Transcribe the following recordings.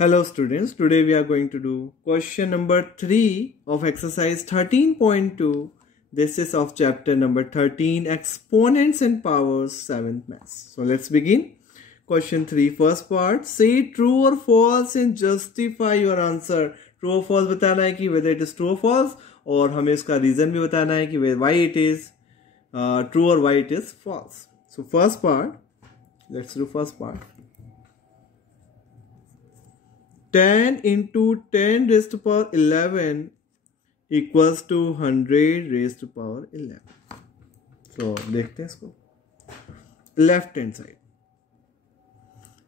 Hello students, today we are going to do question number 3 of exercise 13.2. This is of chapter number 13, exponents and powers, 7th maths. So let's begin. Question 3, first part, say true or false and justify your answer. True or false बताना है कि whether it is true or false, और हमें इसका reason भी बताना है कि why it is true or why it is false. So first part, let's do first part. 10 into 10 raised to power 11 equals to 100 raised to power 11. So देखते हैं इसको. Left hand side.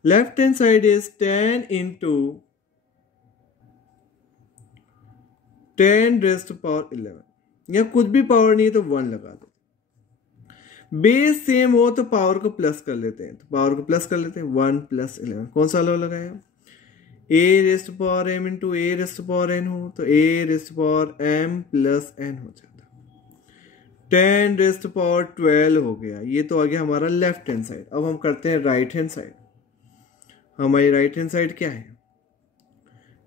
Left hand side is 10 into 10 raised to power 11. या कुछ भी power नहीं है तो 1 लगा दो. बेस सेम हो तो पावर को प्लस कर लेते हैं. तो पावर को प्लस कर लेते हैं. 1 plus 11. कौन सा लॉ लगाया? a raised to power m into a raised to power n हो तो a raised to power m plus n हो जाता. 10 raised to power 12 हो गया. ये तो आ गया हमारा लेफ्ट हैंड साइड. अब हम करते हैं राइट हैंड साइड. हमारी राइट हैंड साइड क्या है?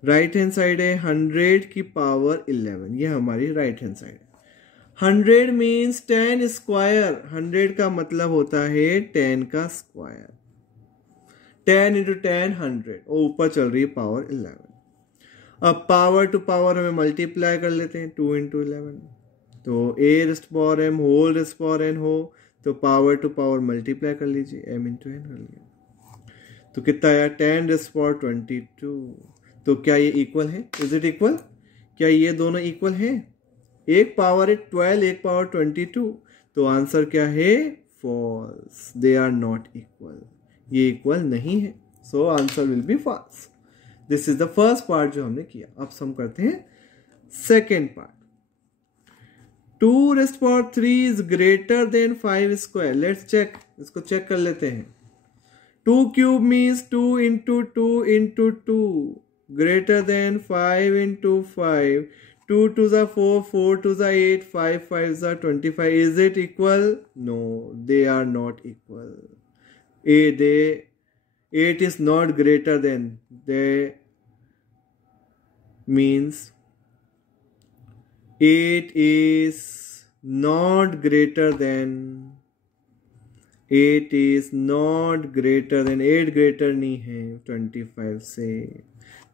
राइट हैंड साइड है 100 की पावर 11. ये हमारी राइट हैंड साइड है. 100 मीन्स 10 स्क्वायर. 100 का मतलब होता है 10 का स्क्वायर. 10 into 10 100 और ऊपर चल रही है पावर 11. अब पावर टू पावर हमें मल्टीप्लाई कर लेते हैं. 2 into 11 तो a raised to power m whole raised to power n हो तो पावर टू पावर मल्टीप्लाई कर लीजिए. m into n कर लिया तो कितना आया? 10 raised to power 22. तो क्या ये इक्वल है? Is it equal? क्या ये दोनों इक्वल है? एक पावर है 12, एक पावर 22. तो आंसर क्या है? False. They are not equal. ये इक्वल नहीं है. So answer will be false. This is the first part जो हमने किया. अब हम करते हैं second part. 2 raised to power 3 is greater than 5 square. Let's check. इसको चेक कर लेते हैं. 2 cube means 2 into 2 into 2 greater than 5 into 5. 2 to the 4, 4 to the 8, 5 5 the 25. Is it equal? No, they are not equal. 8 is not greater than. They means 8 is not greater than. 8 is not greater than. 8 greater नहीं है 25 से.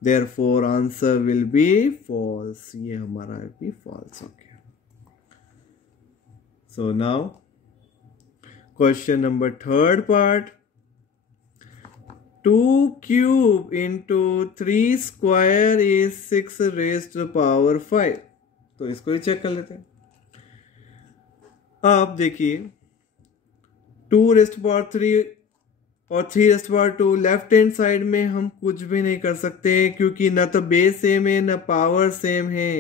Therefore answer will be false. ये हमारा भी false हो गया. So now question number third part. 2 cube into 3 square is 6 raised to the power 5. तो इसको ही चेक कर लेते हैं. अब देखिए 2 raised to power 3 और 3 raised to power 2. Left hand side में हम कुछ भी नहीं कर सकते क्योंकि ना तो बेस सेम है ना पावर सेम है.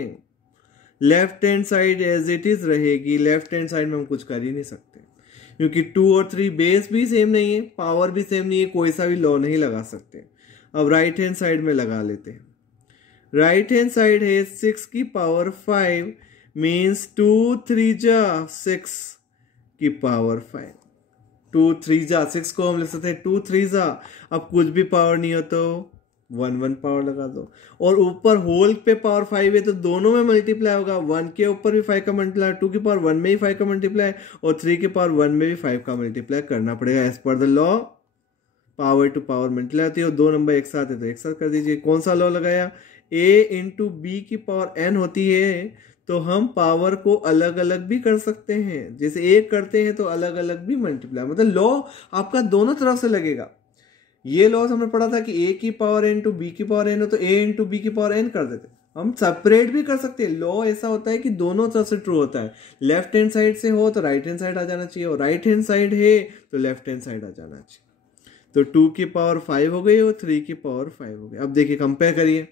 Left hand side as it is रहेगी. लेफ्ट हैंड साइड में हम कुछ कर ही नहीं सकते क्योंकि 2 और 3 बेस भी सेम नहीं है, पावर भी सेम नहीं है. कोई सा भी लॉ नहीं लगा सकते. अब राइट हैंड साइड में लगा लेते हैं. राइट हैंड साइड है 6 की पावर 5 मीन्स 2 3 जा 6 की पावर 5. 2 3 जा 6 को हम लिख सकते हैं 2 3 जा. अब कुछ भी पावर नहीं हो तो 1 1 पावर लगा दो. और ऊपर होल पे पावर 5 है तो दोनों में मल्टीप्लाई होगा. 1 के ऊपर भी 5 का मल्टीप्लाई, 2 की पावर 1 में भी 5 का मल्टीप्लाई और 3 की पावर 1 में भी 5 का मल्टीप्लाई करना पड़ेगा. As per the law power to power multiply होती है और दो नंबर एक साथ है तो एक साथ कर दीजिए. कौन सा लॉ लगाया? a इंटू बी की पावर n होती है तो हम पावर को अलग अलग भी कर सकते हैं. जैसे एक करते हैं तो अलग अलग भी मल्टीप्लाई. मतलब लॉ आपका दोनों तरफ से लगेगा. ये लॉ हमने पढ़ा था कि a की पावर n टू बी की पावर n हो तो a इंटू बी की पावर n कर देते. हम सेपरेट भी कर सकते हैं. लॉ ऐसा होता है कि दोनों तरफ से ट्रू होता है. लेफ्ट हैंड साइड से हो तो राइट हैंड साइड आ जाना चाहिए और राइट हैंड साइड है तो लेफ्ट हैंड साइड आ जाना चाहिए. तो 2 की पावर 5 हो गई और 3 की पावर 5 हो गई. अब देखिए कंपेयर करिए.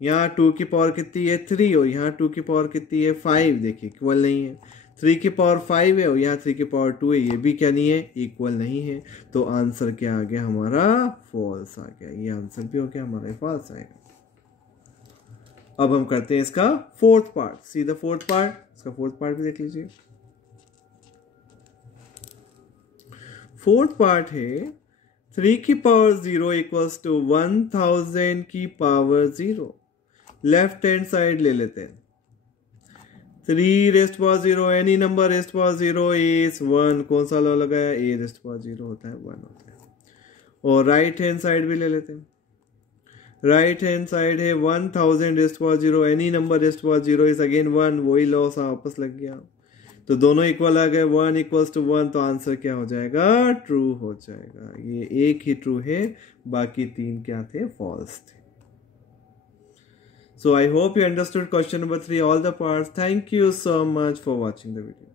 यहाँ 2 की पावर कितनी है? 3 और यहाँ 2 की पावर कितनी है? 5. देखिए इक्वल नहीं है. 3 की पावर 5 है और यहाँ 3 की पावर 2 है. ये भी क्या नहीं है? इक्वल नहीं है. तो आंसर क्या आ गया हमारा? फॉल्स आ गया. ये आंसर भी हो गया हमारा फॉल्स आएगा. अब हम करते हैं इसका fourth part. See the fourth part. इसका फोर्थ पार्ट भी देख लीजिए. फोर्थ पार्ट है 3 की पावर 0 इक्वल्स टू 1000 की पावर 0। लेफ्ट हैंड साइड ले लेते हैं। 3 rest power 0, any number rest power 0 is 1। कौन सा लॉ लगाया? ए रेस्ट पावर 0 होता है 1 होता है। और राइट हैंड साइड भी ले लेते हैं। राइट हैंड साइड है 1000 rest power 0, any number rest power 0 is again 1। वही लॉ सा वापस लग गया, तो दोनों इक्वल आ गए। 1 इक्वल्स टू 1, तो आंसर क्या हो जाएगा? ट्रू हो जाएगा। ये एक ही ट्रू है, बाकी 3 क्या थे? फॉल्स थे। So I hope you understood question number 3, all the parts. Thank you so much for watching the video.